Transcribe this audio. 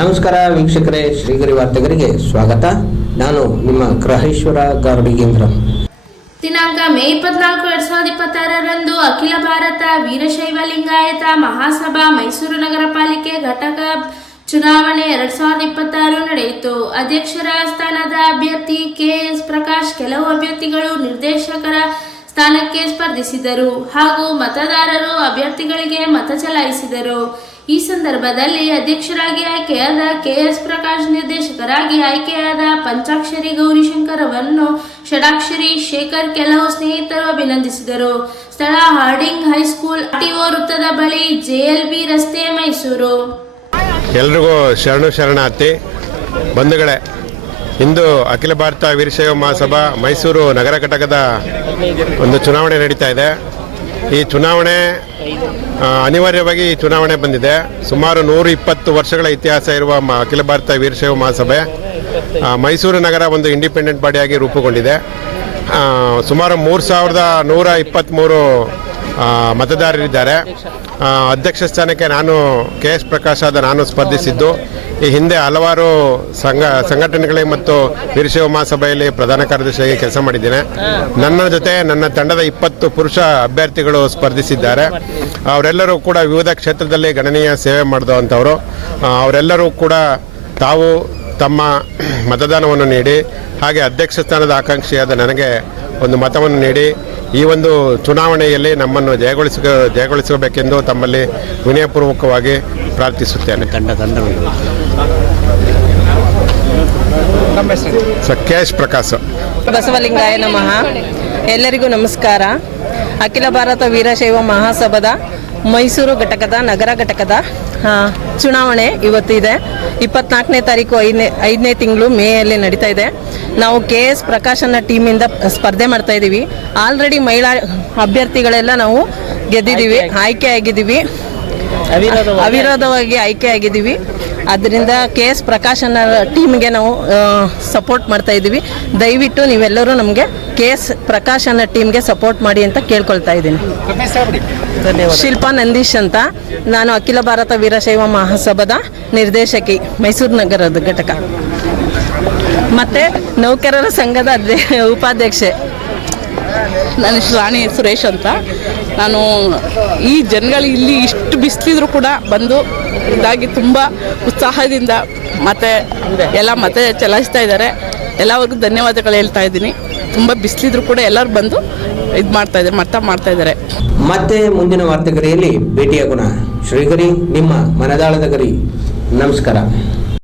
ನಮಸ್ಕಾರ ವೀಕ್ಷಕರೇ, ಶ್ರೀಗರಿ ವಾರ್ತೆಗರಿಗೆ ಸ್ವಾಗತ. ನಾನು ನಿಮ್ಮ ಗ್ರಹೇಶ್ವರ ಗಾರ್ಡಿಗೇಂದ್ರ. ದಿನಾಂಕ ಮೇ 24, 2026ರಂದು ಅಖಿಲ ಭಾರತ ವೀರಶೈವ ಲಿಂಗಾಯತ ಮಹಾಸಭಾ ಮೈಸೂರು ನಗರ ಪಾಲಿಕೆ ಘಟಕ ಚುನಾವಣೆ 2026 ನಡೆಯಿತು. ಅಧ್ಯಕ್ಷರ ಸ್ಥಾನದ ಅಭ್ಯರ್ಥಿ ಕೆಎಸ್ ಪ್ರಕಾಶ್, ಕೆಲವು ಅಭ್ಯರ್ಥಿಗಳು ನಿರ್ದೇಶಕರ ಸ್ಥಾನಕ್ಕೆ ಸ್ಪರ್ಧಿಸಿದರು ಹಾಗೂ ಮತದಾರರು ಅಭ್ಯರ್ಥಿಗಳಿಗೆ ಮತ ಚಲಾಯಿಸಿದರು. ಈ ಸಂದರ್ಭದಲ್ಲಿ ಅಧ್ಯಕ್ಷರಾಗಿ ಆಯ್ಕೆಯಾದ ಕೆಎಸ್ ಪ್ರಕಾಶ್, ನಿರ್ದೇಶಕರಾಗಿ ಆಯ್ಕೆಯಾದ ಪಂಚಾಕ್ಷರಿ ಗೌರಿಶಂಕರ್ ಅವರನ್ನು ಷಡಾಕ್ಷರಿ ಶೇಖರ್ ಕೆಲವು ಸ್ನೇಹಿತರು ಅಭಿನಂದಿಸಿದರು. ಸ್ಥಳ ಹಾರ್ಡಿಂಗ್ ಹೈಸ್ಕೂಲ್, ಆರ್ಟಿಒ ವೃತ್ತದ ಬಳಿ, ಜೆಎಲ್ಬಿ ರಸ್ತೆ, ಮೈಸೂರು. ಎಲ್ರಿಗೂ ಶರಣಾರ್ಥಿ ಬಂಧುಗಳೇ, ಇಂದು ಅಖಿಲ ಭಾರತ ವೀರಶೈವ ಮಹಾಸಭಾ ಮೈಸೂರು ನಗರ ಘಟಕದ ಒಂದು ಚುನಾವಣೆ ನಡೀತಾ ಇದೆ. ಈ ಚುನಾವಣೆ ಅನಿವಾರ್ಯವಾಗಿ ಈ ಚುನಾವಣೆ ಬಂದಿದೆ. ಸುಮಾರು 120 ವರ್ಷಗಳ ಇತಿಹಾಸ ಇರುವ ಅಖಿಲ ಭಾರತ ವೀರಶೈವ ಮಹಾಸಭೆ ಮೈಸೂರು ನಗರ ಒಂದು ಇಂಡಿಪೆಂಡೆಂಟ್ ಬಾಡಿಯಾಗಿ ರೂಪುಗೊಂಡಿದೆ. ಸುಮಾರು 3123 ಮತದಾರರಿದ್ದಾರೆ. ಅಧ್ಯಕ್ಷ ಸ್ಥಾನಕ್ಕೆ ನಾನು ಕೆಎಸ್ ಪ್ರಕಾಶ್ ನಾನು ಸ್ಪರ್ಧಿಸಿದ್ದು. ಈ ಹಿಂದೆ ಹಲವಾರು ಸಂಘಟನೆಗಳಿಗೆ ಮತ್ತು ವೀರಶೈವ ಮಹಾಸಭೆಯಲ್ಲಿ ಪ್ರಧಾನ ಕಾರ್ಯದರ್ಶಿಯಾಗಿ ಕೆಲಸ ಮಾಡಿದ್ದೇನೆ. ನನ್ನ ಜೊತೆ ನನ್ನ ತಂಡದ 20 ಪುರುಷ ಅಭ್ಯರ್ಥಿಗಳು ಸ್ಪರ್ಧಿಸಿದ್ದಾರೆ. ಅವರೆಲ್ಲರೂ ಕೂಡ ವಿವಿಧ ಕ್ಷೇತ್ರದಲ್ಲಿ ಗಣನೀಯ ಸೇವೆ ಮಾಡಿದಂಥವರು. ಅವರೆಲ್ಲರೂ ಕೂಡ ತಾವು ತಮ್ಮ ಮತದಾನವನ್ನು ನೀಡಿ, ಹಾಗೆ ಅಧ್ಯಕ್ಷ ಸ್ಥಾನದ ಆಕಾಂಕ್ಷಿಯಾದ ನನಗೆ ಒಂದು ಮತವನ್ನು ನೀಡಿ ಈ ಒಂದು ಚುನಾವಣೆಯಲ್ಲಿ ನಮ್ಮನ್ನು ಜಯಗೊಳಿಸಬೇಕೆಂದು ತಮ್ಮಲ್ಲಿ ವಿನಯಪೂರ್ವಕವಾಗಿ ಪ್ರಾರ್ಥಿಸುತ್ತೇನೆ. ಕೆಎಸ್ ಪ್ರಕಾಶ್. ಬಸವಲಿಂಗಾಯ ನಮಃ. ಎಲ್ಲರಿಗೂ ನಮಸ್ಕಾರ. ಅಖಿಲ ಭಾರತ ವೀರಶೈವ ಮಹಾಸಭಾದ ಮೈಸೂರು ಘಟಕದ ನಗರ ಘಟಕದ ಚುನಾವಣೆ ಇವತ್ತು ಇದೆ. 24ನೇ ತಾರೀಕು 5ನೇ ತಿಂಗಳು ಮೇಯಲ್ಲಿ ನಡೀತಾ ಇದೆ. ನಾವು ಕೆಎಸ್ ಪ್ರಕಾಶನ ಟೀಮಿಂದ ಸ್ಪರ್ಧೆ ಮಾಡ್ತಾ ಇದ್ದೀವಿ. ಆಲ್ರೆಡಿ ಮಹಿಳಾ ಅಭ್ಯರ್ಥಿಗಳೆಲ್ಲ ನಾವು ಗೆದ್ದಿದ್ದೀವಿ, ಆಯ್ಕೆಯಾಗಿದ್ದೀವಿ, ಅವಿರೋಧವಾಗಿ ಆಯ್ಕೆಯಾಗಿದ್ದೀವಿ. ಅದರಿಂದ ಕೆಎಸ್ ಪ್ರಕಾಶನ ಟೀಮ್ಗೆ ನಾವು ಸಪೋರ್ಟ್ ಮಾಡ್ತಾ ಇದ್ದೀವಿ. ದಯವಿಟ್ಟು ನೀವೆಲ್ಲರೂ ನಮಗೆ ಕೆಎಸ್ ಪ್ರಕಾಶನ ಟೀಮ್ಗೆ ಸಪೋರ್ಟ್ ಮಾಡಿ ಅಂತ ಕೇಳ್ಕೊಳ್ತಾ ಇದ್ದೀನಿ. ಶಿಲ್ಪಾ ನಂದೀಶ್ ಅಂತ, ನಾನು ಅಖಿಲ ಭಾರತ ವೀರಶೈವ ಮಹಾಸಭಾದ ನಿರ್ದೇಶಕಿ, ಮೈಸೂರು ನಗರದ ಘಟಕ, ಮತ್ತು ನೌಕರರ ಸಂಘದ ಉಪಾಧ್ಯಕ್ಷೆ. ನಾನು ರಾಣಿ ಸುರೇಶ್ ಅಂತ. ನಾನು ಈ ಜನಗಳು ಇಲ್ಲಿ ಇಷ್ಟು ಬಿಸಿಲಿದ್ರು ಕೂಡ ಬಂದು ಇದಾಗಿ ತುಂಬ ಉತ್ಸಾಹದಿಂದ ಮತ್ತು ಎಲ್ಲ ಮತ ಚಲಾಯಿಸ್ತಾ ಇದ್ದಾರೆ. ಎಲ್ಲರಿಗೂ ಧನ್ಯವಾದಗಳು ಹೇಳ್ತಾ ಇದ್ದೀನಿ. ತುಂಬ ಬಿಸಿಲಿದ್ರು ಕೂಡ ಎಲ್ಲರೂ ಬಂದು ಇದು ಮಾಡ್ತಾ ಇದ್ದಾರೆ. ಮತ್ತೆ ಮುಂದಿನ ವಾರ್ತೆಗರಿಯಲ್ಲಿ ಭೇಟಿಯಾಗೋಣ. ಶ್ರೀಗರಿ, ನಿಮ್ಮ ಮನದಾಳದ ಗರಿ. ನಮಸ್ಕಾರ.